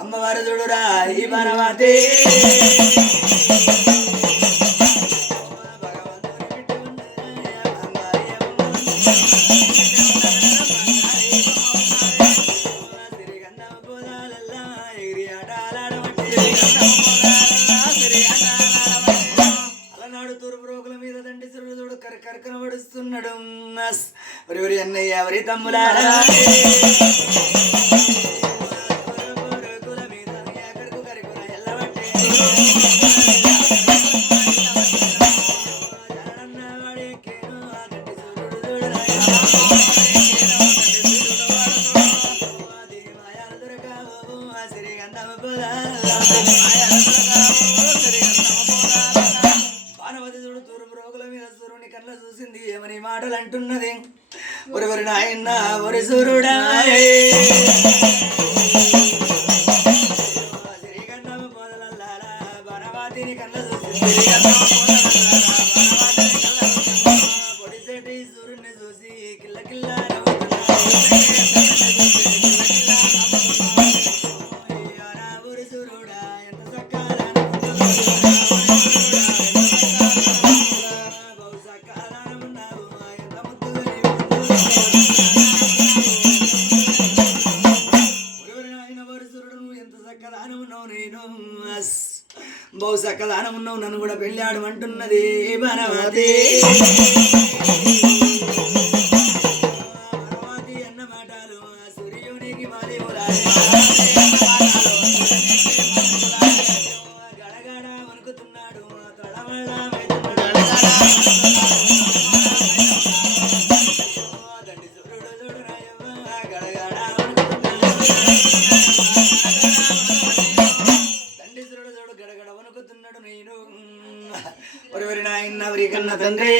అమ్మవారు చూడురా ఈ పరమాతే అలనాడు తూర్పు రోగుల మీద దండి సురుడు కరకన పడుస్తున్నాడు ఎవరి అన్నయ్య ఎవరి తమ్ములారా చూసింది ఏమని మాటలు అంటున్నది ఒరి నాయన ఒరి సూర్యుడా శ్రీగంధం పొదలల్లారా బనవాతిని కళ్ళ పొడిసేటి సూర్యుని చూసి కిల్ల కిల్ల సకదానం ఉన్నావు నేను బహు సకదానం ఉన్నావు నన్ను కూడా పెళ్ళాడు అంటున్నది బనవతి అన్న మాటలు సూర్యునికి మాది గడగడ వణుకుతున్నాడు తడమడ దండి సూర్యుడు చూడు గడగడ దండి సూర్యుడు చూడు గడగడ వణుకుతున్నాడు నేను ఒరివరి నాయన వరి కన్న తండ్రి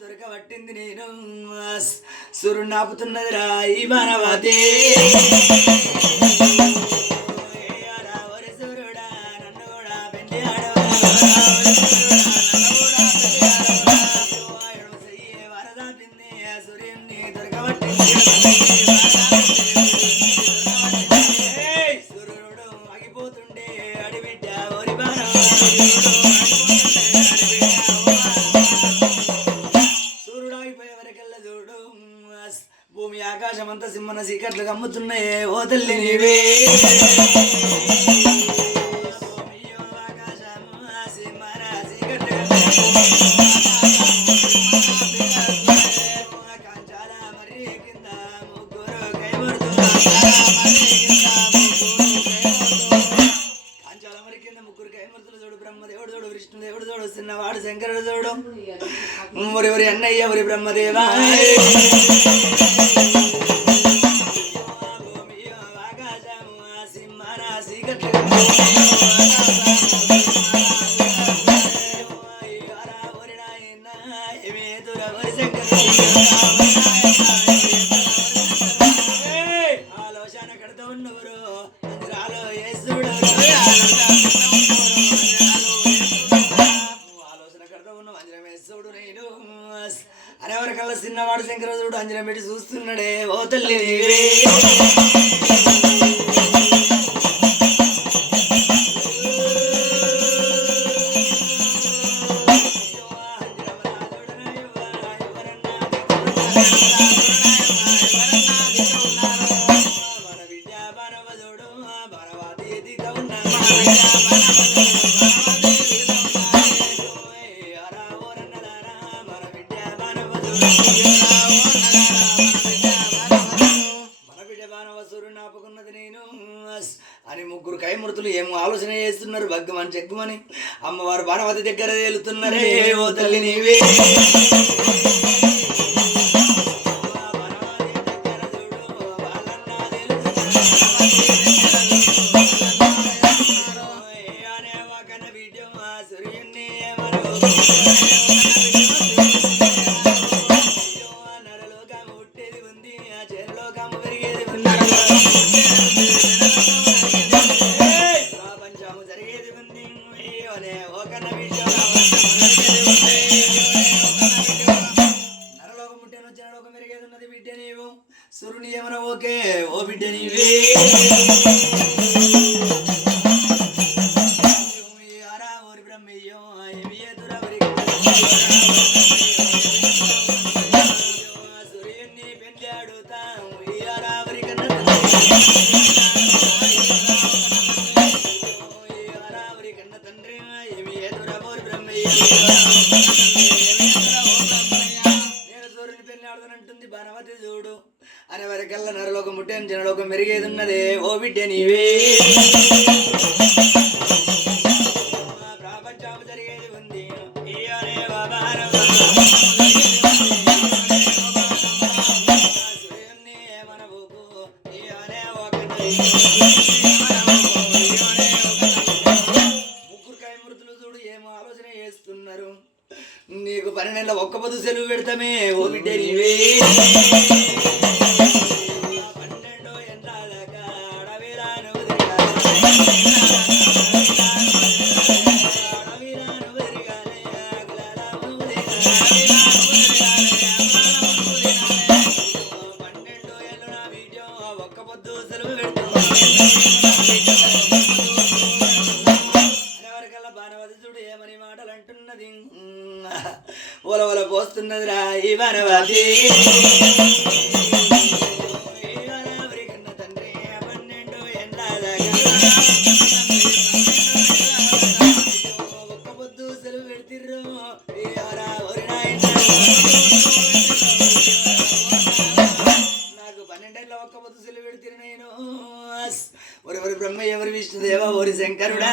దొరకబట్టింది నేను సురు నాపుతున్నది రా ఈ బాణవతి సూర్యుడా నన్ను కూడా పెళ్లి వరదాపింది సూర్యుని దొరకబట్టింది సూర్యుడు ఆగిపోతుండే అడిబిడ్డ ఓరి బాణవ భూమి ఆకాశం అంతా సింహన సీకట్లు కమ్ముతున్నాయే ఓ తల్లి నీవే కాంచాల మరి కింద ముగ్గురు కాంచాల మరి కింద ముగ్గురు కైమూర్తులు చూడు బ్రహ్మదేవుడు చూడు విష్ణుదేవుడు చూడు చిన్నవాడు శంకరుడు చూడు ఒరి అన్నయ్య ఒరి బ్రహ్మదేవా ఆలోచన కడతా ఉన్నవరు అందరాలో ఆలోచన కడతా ఉన్న అంజనమేశ్వరుడు నేను అనేవరకల్లా చిన్నవాడు శంకరదుడు అంజనం పెట్టి చూస్తున్నాడే ఓ తల్లి అని ముగ్గురు కైమృతులు ఏమో ఆలోచన చేస్తున్నారు భగ్గమని చెక్కుమని అమ్మవారు బాణవతి దగ్గర తేలుతున్నారే ఓ తల్లి నీవే సురుని ఏమన్నా ఓకే ఓ బిడ్డ నీవే ఓరి బ్రహ్మయ్యో సూర్యుని పెళ్ళాడుతా వరి కన్నా తండ్రి ఏమి ఎదురా ఓరి బ్రహ్మయ్యో అంటుంది బాణవతి చూడు అనే వరకల్లా నరలోకం ముట్టేం జనలోకం మెరిగేది ఉన్నదే ఓ బిడ్డ నీవే ప్రపంచం జరిగేది ఉంది ముగ్గురు కైమృతులు చూడు ఏమో ఆలోచన చేస్తున్నారు నీకు 12 నెలల ఒక్క పొద్దు సెలవు పెడతామే ఓ బిడ్డ నీవే 12 ఎండాలక అడవిరాను అడవిరాను చూడు ఏమని మాటలు అంటున్నది ఒలవల పోస్తున్నదిరా ఈ వనవాది తండ్రి 12 ఎండ్ల ఒక్క పొద్దు సెలవు పెడుతుర్రు నాకు 12 ఒక్క పొద్దు సెలవు పెడుతురు నేను ఒరి బ్రహ్మ ఎవరి విష్ణుదేవ ఓరి శంకరుడా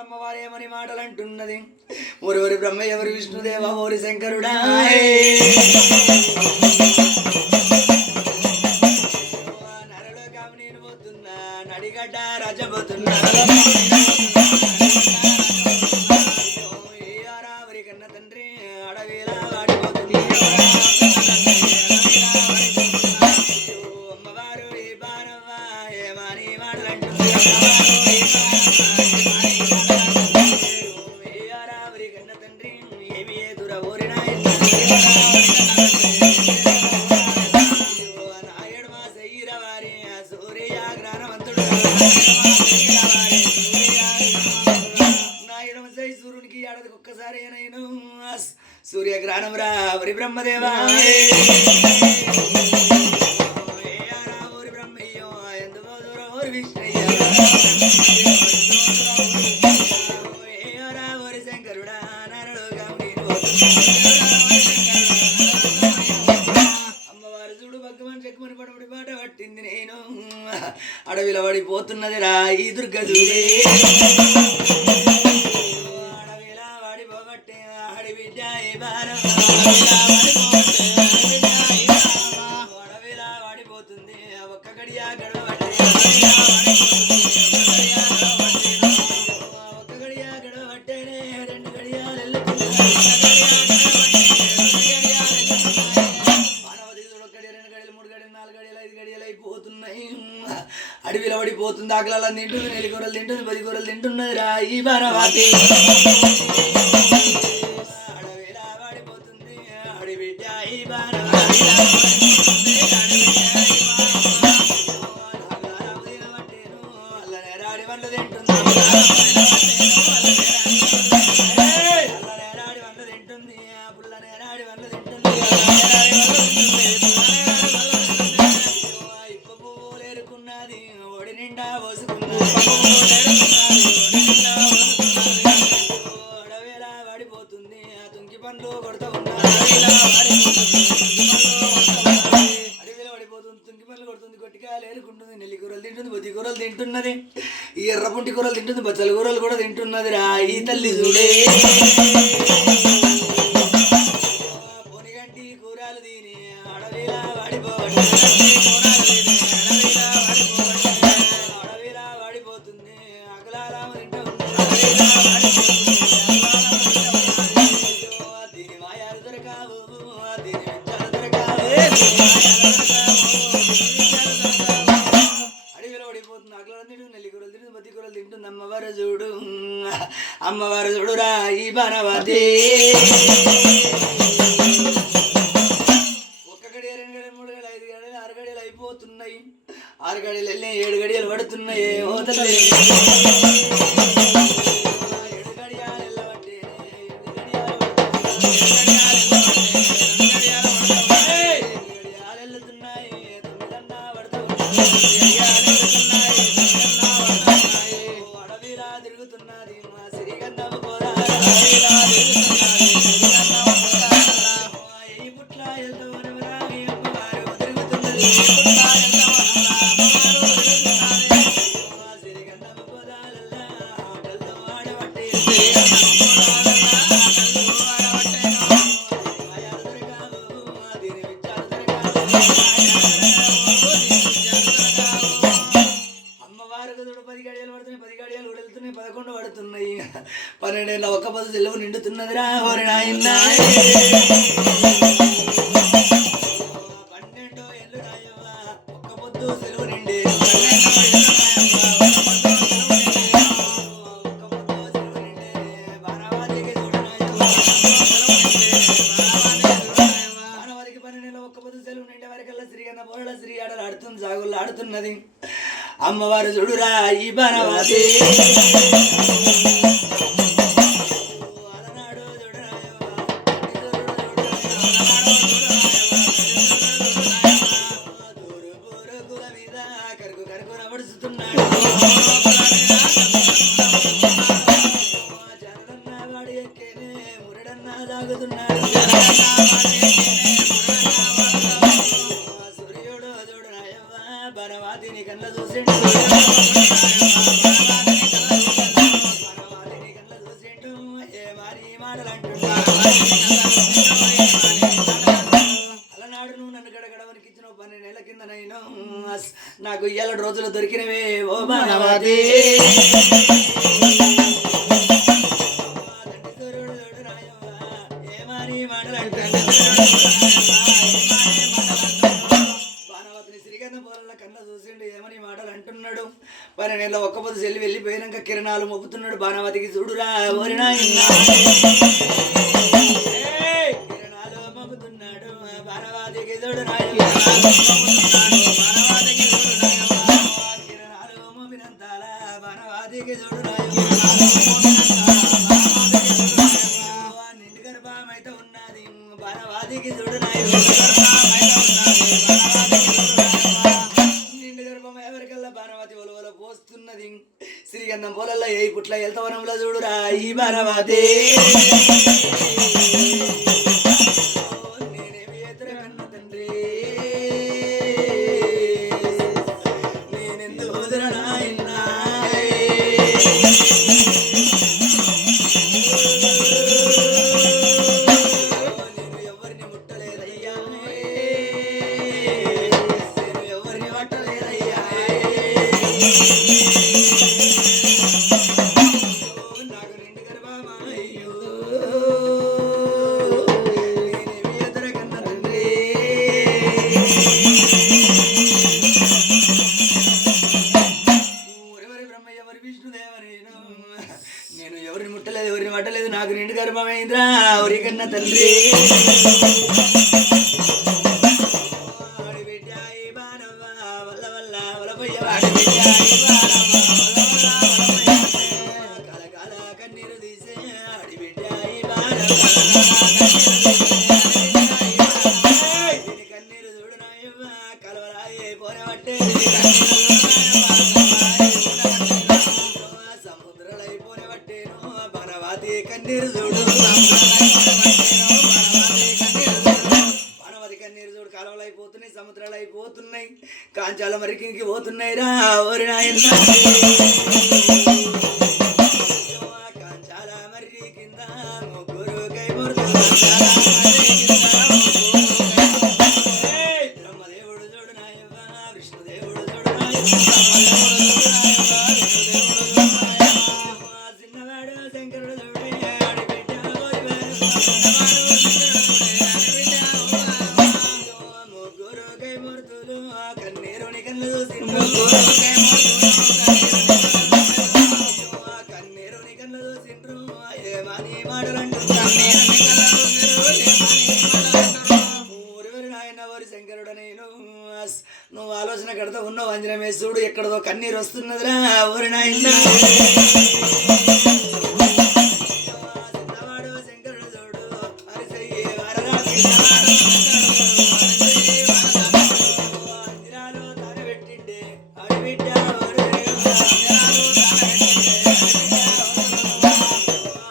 అమ్మవారు ఏమని మాటలు అంటున్నది ఓరి బ్రహ్మ ఎవరి విష్ణుదేవ ఓరి శంకరుడా నరలో కాము నేను పోతున్నా నడిగడ్డ రజబోతున్నా రావరి కన్న తండ్రి అడవిలా వాడిపోతున్నా అమ్మవారు ఈ బారవ్వ ఏమని మాటలు అంటున్నా సూర్యునికి ఏడాదికి ఒక్కసారి నేను సూర్యగ్రహణం రా వరి బ్రహ్మదేవా ఓరి బ్రహ్మయ్యో ఎందుకో దూరం ఓరి విష్ణయ్య ఓరి శంకరుడా నరుడుగా అమ్మవారు చూడు భగవాన్ చెక్కుమని పడబడి పాట పట్టింది నేను అడవిలో పడిపోతున్నది రా ఈ దుర్గ చూడే అడవిలా వాడిపోబట్టే ఆడి బిడ్డ అడవిలా వాడిపోతుంది ఒక్క గడియా గడవబట్టే ఒక్క గడియా గడవబట్టేనే 2 గడియాలు అడవిలో పడిపోతుంది ఆకలి తింటుంది 9 కూరలు తింటుంది 10 కూరలు తింటున్నది రా ఈ వనవాది అడవిలా పడిపోతుంది అడి బిడ్డ ఈ వనవాది అల్లనే రాడి వండ్లు తింటుంది అల్లనే రాడి వండ్లు తింటుంది పుల్లనే రాడి వండ్లు తింటుంది ఓడి నిండా అడవిలా వాడిపోతుంది ఆ తుంకి పండ్లు కొడుతూ ఉన్నారు అడవిలో పడిపోతుంది తుంకి పండ్లు కొడుతుంది కొట్టికాయలు ఏరుకుంటుంది 9 కూరలు తింటుంది 10 కూరలు తింటున్నది ఈ ఎర్రపుంటి కూరలు తింటుంది బచ్చల కూరలు కూడా తింటున్నది రా ఈ తల్లి చూడే పొనిగంటి కూరలు తిని అడవిలా వాడిపోవడం అడవిలో పడిపోతుంది అగల తింటుంది 9 కూరలు తింటుంది 10 కూరలు తింటుంది అమ్మవారు చూడురా ఈ వనవాది ఒక్క గడియ 2 గడియలు 3 గడియలు 5 గడియలు 6 గడియలు అయిపోతున్నాయి 6 గడియలు వెళ్ళి 7 గడియలు పడుతున్నాయి ఓ తల్లి 7 గడియాలు వెళ్ళబట్టే 7 గడియాలు వెళ్తున్నాయి 9 పడుతున్నాయి అడవిలా తిరుగుతున్నది మా సిరిగంధం పోరా ఈ పుట్ల వెళ్తూ అమ్మవారు తిరుగుతున్నది సిరిగంధం పోదాలల్లా ఆటలతో ఆడబట్టే అమ్మవారు 10 గడియలు పడుతున్నాయి 10 గడియలు వెళ్తున్నాయి 11 పడుతున్నాయి 12 ఏళ్ళ ఒక్క పొద్దు సెలవు నిండుతున్నదిరా ఓరి నాయనా 12 ఏళ్ళు రాయవ్వ ఒక్క పొద్దు సెలవు నిండి 12 అమ్మవారు చూడురా ఈ బాణవతి సూర్యుడు చూడు నాయవ్వ బనవాతిని కళ్ళ చూసిండు బనవాతిని కళ్ళ చూసిండు ఏ మారి మాటలు అంటున్నాడు అలనాడు నువ్వు నన్ను గడగడవనికి ఇచ్చిన 12 నెలల కింద నేను నాకు 7 రోజులు దొరికినవే ఓ బనవాతి బాణవతిని శ్రీగంధం పోల కన్న చూసిండు ఏమని మాటలు అంటున్నాడు 12 నెలల ఒక్క పొద్దు చెల్లి వెళ్ళిపోయినాక కిరణాలు మొప్పుతున్నాడు బాణవతికి చూడురా ఓరినా కిరణాలు మొప్పుతున్నాడు బాణవతికి చూడురా కిరణాలు మోపినంతాల బాణవతికి చూడురా నిండు గర్భమైతే ఉన్నది బాణవతికి చూడురా నిండు గర్భం ఎవరికల్లా బాణవతి ఒలవల పోస్తున్నది శ్రీగంధం పోలల్లో ఏ పుట్ల ఎల్తవనంలో చూడురా ఈ బాణవతి నేనేమి ఎదురు కన్న తండ్రి నేనెందుకు వదలనా ఇన్నా నేను ఎవరిని ముట్టలేదయ్యా నేను ఎవరిని పట్టలేదయ్యా నాకు నిండు గర్భమయ్యో నేనేమి ఎదురు కన్న తండ్రి ఎవరి బ్రహ్మయ్య ఎవరి విష్ణుదేవరేను నేను ఎవరిని ముట్టలేదు ఎవరిని పట్టలేదు నాకు నిండు గర్భమైందిరా ఎవరి కన్నా తండ్రి ఆడి బిడ్డ ఈ బాణవ్వ వల్ల వల్ల వలపోయ్య వాడి బిడ్డ ఈ బాణవ్వ వల్ల వల్ల వలపోయ్య కాల కాల కన్నీరు తీసే ఆడి బిడ్డ ఈ బాణవ్వ దీని కన్నీరు చూడు నాయవ్వ కలవరాయే పోనబట్టే సముద్రాలైపోనబట్టేను బనవాతి కన్నీరు చూడు బనవాతి కన్నీరు చూడు కాలువలైపోతున్నాయి సముద్రాలు అయిపోతున్నాయి కాంచాల మరికి పోతున్నాయి రా ఓరి నాయన కాంచాల మర్రి కింద ముగ్గురు బ్రహ్మదేవుడు చూడు నాయవ్వ విష్ణుదేవుడు చూడు చిన్నవాడు శంకరుడు చూడే ఆడి బిడ్డ ముగ్గురు కైమూర్తులు కన్నీరుని కళ్ళు చూసిండ్రు కన్నీరుని కళ్ళు చూసిండ్రు ఏమని మాటలంటున్నారు ఊరివరి నాయన వారి శంకరుడు నేను నువ్వు ఆలోచన కడతా ఉన్నావు అంజనమే చూడు ఎక్కడదో కన్నీరు వస్తున్నదిరా ఊరి నాయన చిన్నవాడు శంకరుడు చూడు అరిసయ్యే అంజనాలు తాను పెట్టిండే ఆడి బిడ్డ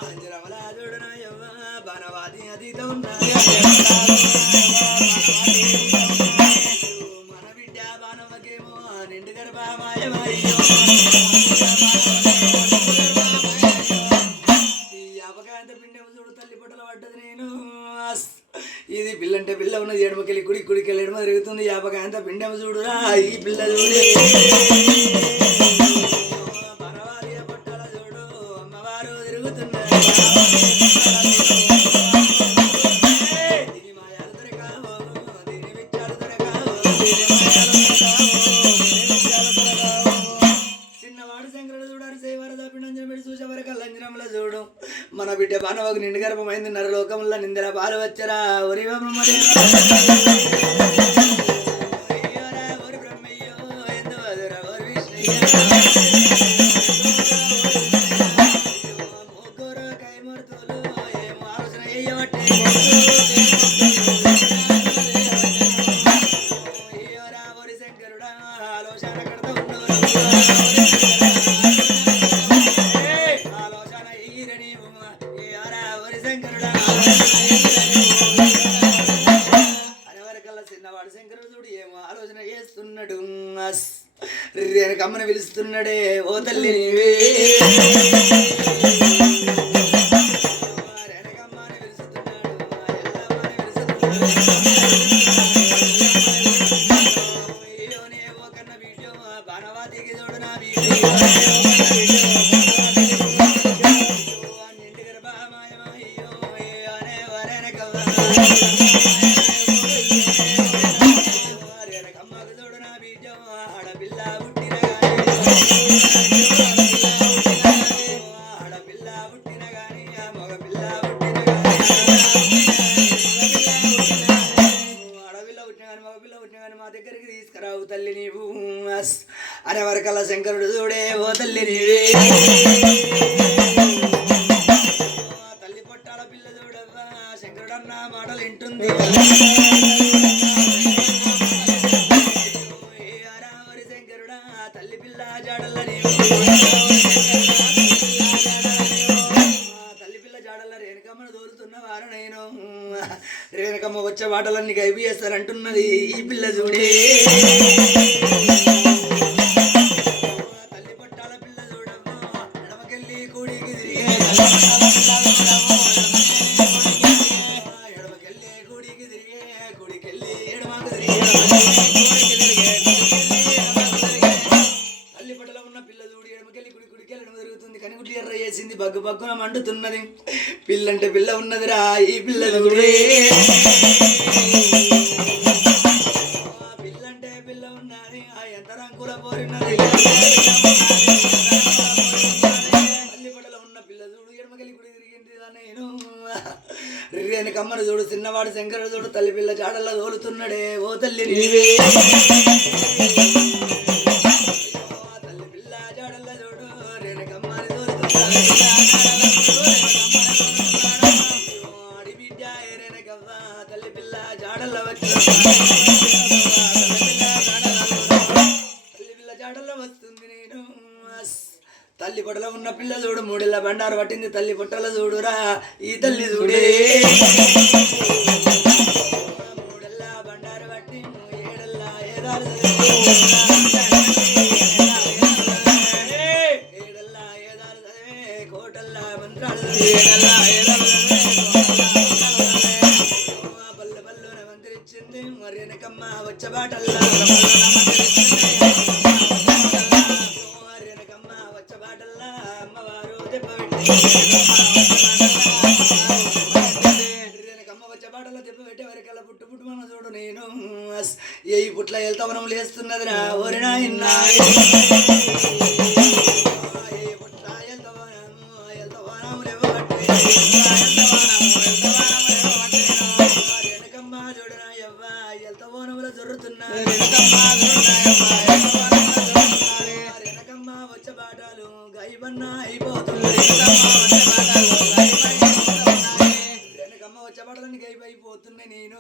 అంజనమల చూడు నాయవ్వ బనవాది అతీత ఉన్నది మన బిడ్డ బాణవకేమో నిండు గర్భమాయమాయో ఈ అపకాంత పిండి చూడు తల్లి పొట్టలు పడ్డది నేను ఇది పిల్లంటే పిల్ల ఉన్నది ఎడమకెళ్ళి కుడికి వెళ్ళి ఎడమ తిరుగుతుంది యాపకాంత పిండెం చూడురా ఈ పిల్ల చూడు పరవాలి పొట్టల చూడు అమ్మవారు తిరుగుతున్నారు దీని మాయాలు దొరకావు దీని విచ్చాలు దొరకావు చిన్నవాడు శంకరుడు చూడారు సేవరద పిండంజన పెట్టి చూసేవారు కల్లంజనంలో చూడు మన బిడ్డ బాణవకు నిండు గర్భమైంది నరలోకంలో నిందల పాలు వచ్చరా ఒరి బ్రహ్మయ్యో ఎందు వదుర ఒరి విష్ణు ముగ్గురు కైమూర్తులు ఏం ఆలోచన చేయబట్టే రాముడి శంకరుడా ఆలోచన కడతా ఆలోచన ఈరని రాముడి శంకరుడా అనవరకల్లా చిన్నవాడు శంకరుడు చూడు ఏమో ఆలోచన చేస్తున్నాడు రేణుకమ్మని పిలుస్తున్నాడే ఓ తల్లి నీవే రేణుకమ్మని పిలుస్తున్నాడు ఎల్లమ్మని ఓ కన్న వీడియో బాణవాతికి చూడు నా వీడియో నిండి గర్భమాయమయ్యో అనే వరేణకమ్మ మా దగ్గరికి తీసుకురావు తల్లి నీవు అనే వరకల్లా శంకరుడు చూడే ఓ తల్లి నీవే తల్లి పొట్టాల పిల్ల చూడవ్వా శంకరుడు అన్న మాటలు వింటుంది శంకరుడా తల్లి పిల్ల జాడల్ల తల్లి పిల్ల జాడల్ల రేణుకమ్మను దోలుతున్న వారు నేను రేణుకమ్మ వచ్చే వాటలన్నీ గైబి చేస్తారంటున్నది ఈ పిల్ల చూడే తల్లి పట్టాల పిల్ల చూడమ్మా ఎడమకెళ్ళి కూడికి తిరిగే ఎడమకెళ్ళి కూడికి తిరిగే కూడికెళ్ళి ఎడమకు తిరిగే తల్లి పట్టలో ఉన్న పిల్ల చూడు ఎడమకెళ్ళి కుడికెళ్ళి ఎడమ తిరుగుతుంది కనిగుడ్లు ఎర్ర చేసింది బగ్గు బగ్గున మండుతున్నది పిల్లంటే పిల్ల ఉన్నదిరా ఈ పిల్ల చూడే పిల్లంటే పిల్ల ఉన్నది ఆ ఎంత రంగుల పోరినది తల్లి పట్టలో ఉన్న పిల్ల చూడు ఎడమకెళ్ళి కుడి తిరిగింది నేను రేణుకమ్మను చూడు చిన్నవాడు శంకరుడు చూడు తల్లి పిల్ల జాడల్లో తోలుతున్నాడే ఓ తల్లి నీవే తల్లి పిల్ల జాడల్లో చూడు రేణుకమ్మని తోలుతున్నాడు బిడ్డ రేణుకమ్మ తల్లి పిల్ల జాడల్లో వచ్చి తల్లి పిల్ల జాడల్లో వస్తుంది నేను తల్లి పొట్టలో ఉన్న పిల్ల చూడు మూడేళ్ళ బండారు పట్టింది తల్లి పొట్టలో చూడురా ఈ తల్లి చూడే మూడేళ్ళ బండారు పట్టి ఏడెళ్ళ ఏదారు ఏడెళ్ళ ఏదారు చదివే కోటల్లా మంత్రాలు పల్లె పల్లెన మంత్రిచ్చింది మరి వెనకమ్మ వచ్చబాటల్లా అమ్మవారు రేణుకమ్మ వచ్చే బాటల్లో దెబ్బ పెట్టే వరకల్లా పుట్టు పుట్టు మన చూడు నేను ఏ పుట్ల వెళ్తావనం లేస్తున్నది నా ఓరి నాయనా ఏ పుట్ల వెళ్తావనం రేణుకమ్మ చూడనా ఎవ్వ వెళ్తావనముల జరుగుతున్నా రేణుకమ్మ వచ్చే బాటలు గైబన్నా అయిపోతుంది రేణుకమ్మ వచ్చే బాటలన్నీ గైబ్ అయిపోతున్నాయి నేను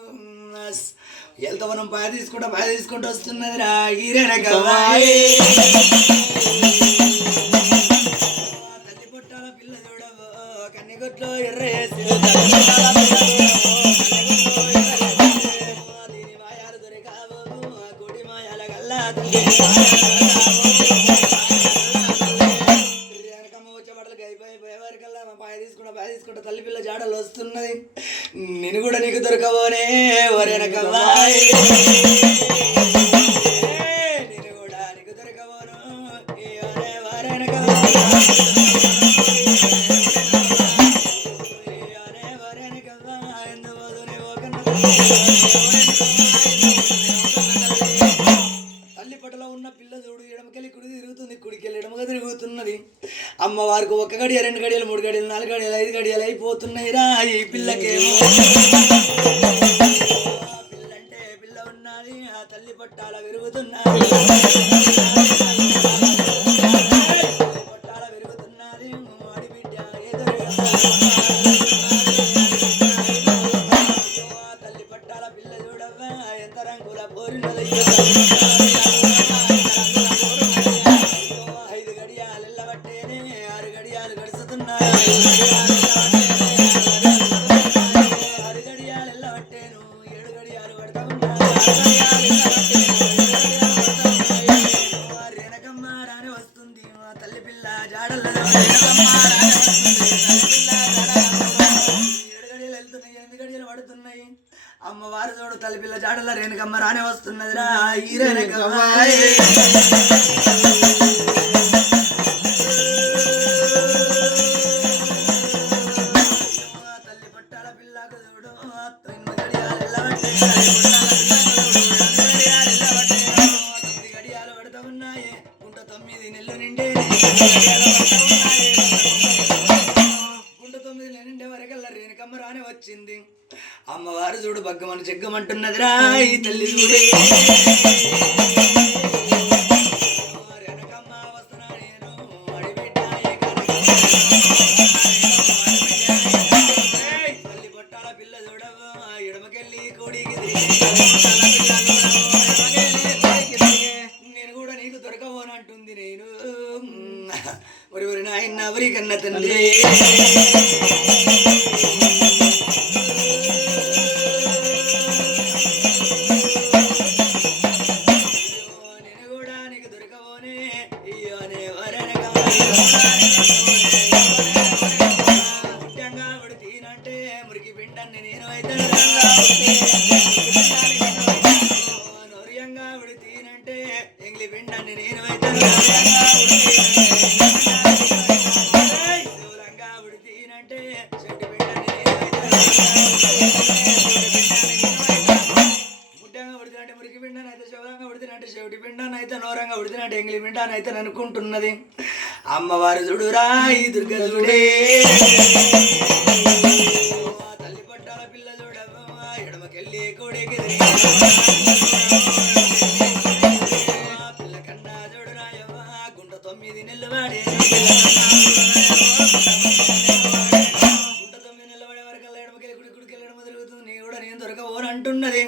వెళ్తావనం పాయ తీసుకుంటూ వస్తున్నది రా ఈ రేణుకమ్మ తల్లి పుట్టాల పిల్ల చూడవో కన్నెగొట్లో ఎర్రేసి దీని మాయాలు దొరికావు గుడి మాయాల గల్లా పాయ తీసుకుంటా తల్లి పిల్ల జాడలు వస్తున్నది నేను కూడా నీకు దొరకబోనే వరేనకవ్వా నేను కూడా నీకు దొరకబోను తల్లి పట్టలో ఉన్న పిల్ల చూడు ఎడమకెళ్ళి కుడి తిరుగుతుంది కుడికెళ్ళి ఎడమగా తిరుగుతున్నది అమ్మవారికి 1 గడియ 2 గడియలు 3 గడియలు 4 గడియలు 5 గడియలు అయిపోతున్నాయి రా ఈ పిల్లకేమో పిల్లంటే పిల్ల ఉన్నది ఆ తల్లి పట్టాల విరుగుతున్నది జాడల్లో వెళ్తున్నాయి, 8 గడియలు పడుతున్నాయి. అమ్మవారు చూడు తల్లిపిల్ల జాడల రేణుకమ్మ రానే వస్తున్నదిరా ఈ రేణుకమ్మ. తల్లి పట్టాల పిల్లకు చూడు 8 గడియాలు పడుతూ ఉన్నాయి. గుంట 9 నెలలు నిండే గుంట 9 నెలలు నిండే వరకల్లా రేణుకమ్మ రానే వచ్చింది. అమ్మవారు చూడు బగ్గమని చెగ్గమంటున్నదిరా ఈ తల్లి చూడే. రేణుకమ్మ వస్తున్నా నేను అడిబిడ్డ తల్లి పట్టాల పిల్ల చూడవు ఎడమకెళ్ళి కోడికి నేను కూడా నీకు దొరకబోనంటుంది. నేను ఒరి నాయన ఎవరి కన్న తండ్రి మురికి పిండాన్ని నేను అయితే నోరియంగా ఉడితీనంటే ఎంగిలి పిండాన్ని నేను అయితే శూలంగా ఉడితీనంటే చెట్టు పిండాన్ని నేను ముట్టంగా ఉడితినట్టే మురికి పిండాన్ని అయితే శూలంగా ఉడితినట్టే చెవిటి పిండాన్ని అయితే నోరంగా ఉడితినట్టే ఎంగిలి పిండాన్ని అయితే అనుకుంటున్నది. అమ్మవారు చూడురా ఈ దుర్గ చూడే. తల్లి పట్టాల పిల్ల చూడవు ఎడమకెళ్ళి కోడికి పిల్ల కన్నా చూడు రాయవ్వ గుంట 9 నెలలు వాడే గుంట 9 నెలలు వాడే వరకల్లా ఎడమకెళ్ళి గుడికెళ్ళడం మొదలుగుతుంది. నీ కూడా నేను దొరకబోను అంటున్నది.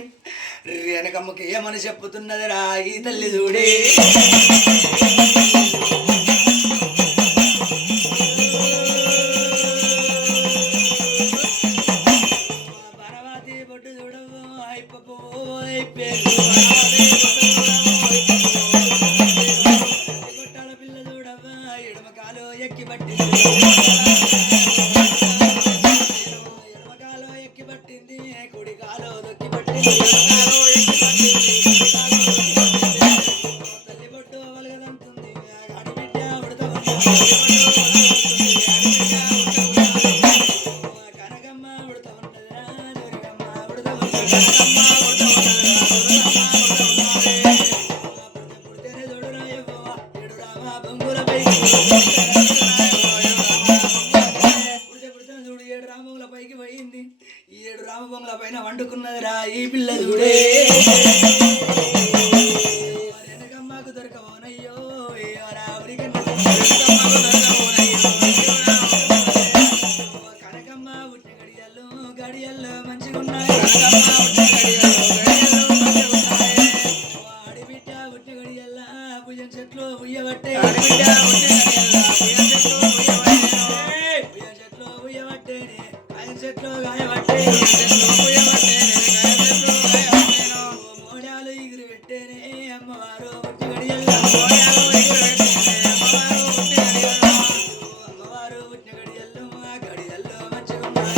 వెనకమ్మకి ఏమని చెప్పుతున్నది రా ఈ తల్లి చూడే. కొట్టాల పిల్ల చూడవ్వా ఎడమకాలో ఎక్కి పట్టింది ఎడమకాలో ఎక్కి పట్టింది కుడి కాలో దొక్కి పట్టింది తల్లి పొట్టు అవలగదంతుంది అడిబిడ్డ ఉడతా కనకమ్మ ఉడతా ఉన్నదిరా దుర్గమ్మ ఉడతా పుడితేనే చూడు రాయవ్వ ఏడు రామ బొంగులపై పుడితే చూడు 7 రామబొంగుల పైకి పోయింది. ఈ 7 రామబొంగుల పైన వండుకున్నదిరా ఈ పిల్ల చూడే. వెనకమ్మకు దొరకబోనయ్యో కనకమ్మ పుట్టిన గడియల్లో మంచిగా ఉన్నాయి. ఆడిబిడ్డ పుట్టిన గడియల్లా భుజం చెట్లు ఉయ్యబట్టే భుజం చెట్లు ఉయ్యబట్టేనే ఆయన చెట్లు గాయబట్టే మోడాలు ఎగురు పెట్టేనే అమ్మవారు పుట్టిన గడియల్లా అమ్మవారు పుట్టిన గడియల్లో గడియల్లో మంచిగా ఉన్నాయి.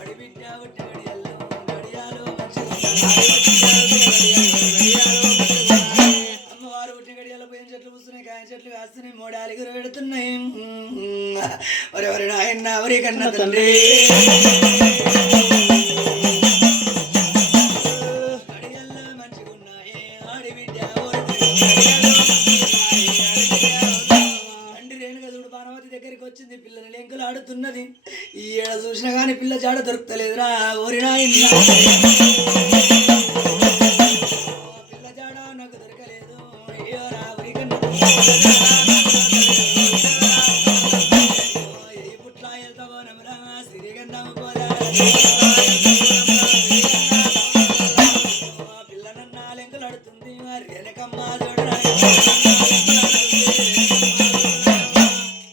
అడిబిడ్డ పుట్టిన గడియల్లో గడియాలు అమ్మవారు పుట్టిన గడియాల పోయిన చెట్లు పూస్తున్నాయి, కాయ చెట్లు కాస్తున్నాయి, మోడాలు ఎగురు పెడుతున్నాయి. ఎవరి నాయన ఎవరి కన్నా తండ్రి గడియల్లో మంచిగా ఉన్నాయి. ఆడిబిడ్డ తండ్రి రేణుక చూడు పార్వతి దగ్గరికి వచ్చింది. పిల్లలు లెంకులు ఆడుతున్నది. ఈ ఏడ చూసినా గాని పిల్ల జాడ దొరుకుతలేదురా ఓరి నాయన. పిల్ల జాడ నాకు దొరకలేదు అయ్యో రా ఊరి కన్నా ఏ పుట్ల వెళ్తావో నమ్మరా సిరిగంధం పోదా పిల్లనన్నా లెంకులు ఆడుతుంది. రేణుకమ్మ చూడరా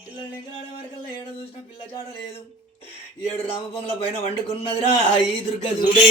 పిల్లలు లెంకులాడే వరకల్లా ఏడ చూసినా పిల్ల జాడ లేదు. 7 రామబొంగుల పైన వండుకున్నదిరా ఈ దుర్గ చూడే.